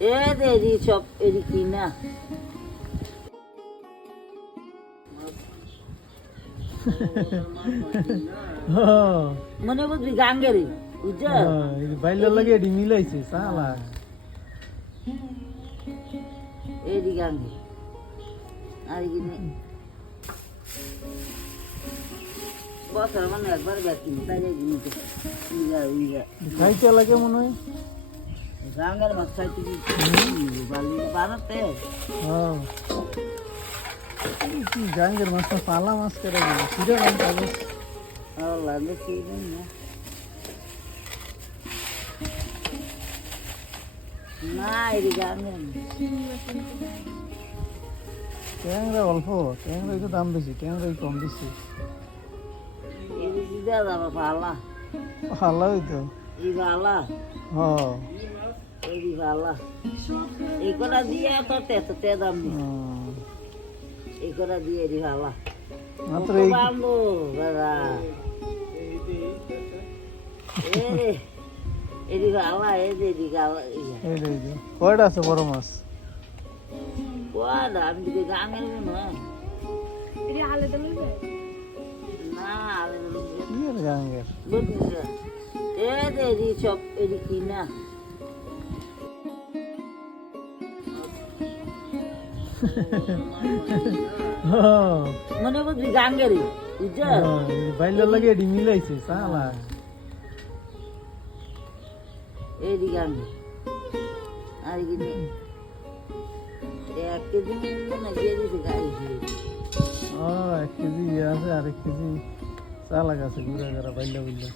এ দেরি সব এরি কি না মনে বুঝবি গাঙ্গেরি বুঝছ বাইলের লাগে এডি মিলাইছে সালা এরি গাঙ্গে আর কি বছর মানে একবার ব্যক্তি তাই জিনিস খাইতে লাগে মনে হয় গাঙ্গের মাছ খাইতে বালি বানাতে কি গাঙ্গের মাছ না পালা মাছ করে দিল সিধা নাম কাগজ আল্লাহ দেখি না না এরি গাঙ্গে ট্যাংরা অল্প ট্যাংরা একটু দাম বেশি ট্যাংরা কম বেশি এরি দিদা যাবে পালা ভালো হইতো এই পালা হ্যাঁ এই পালা এই কটা দিয়ে তো তে দাম নেই এই কটা দিয়ে এরি পালা মাত্র কত এই বান্ধব দাদা এরি পালা এরি গালা এই যে কয়টা আছে বড় মাছ কোয়াডা আমি দিকে গাঙ্গের মনে হয় এরি হালে দেবে না আলে কি আর গাঙ্গের বুঝলি এ দেরি সব এরি কি না মনে বুঝবি গাঙ্গেরি বুঝছ বাইলের লাগে এডি মিলাইছে সালা এরি গাঙ্গে আর কি নেই 1 কেজি না দিয়ে দিতে গাড়ি 1 কেজি আছে আর 1 কেজি চালা গাছে ঘুরে ঘুরে বাইলা বাইলা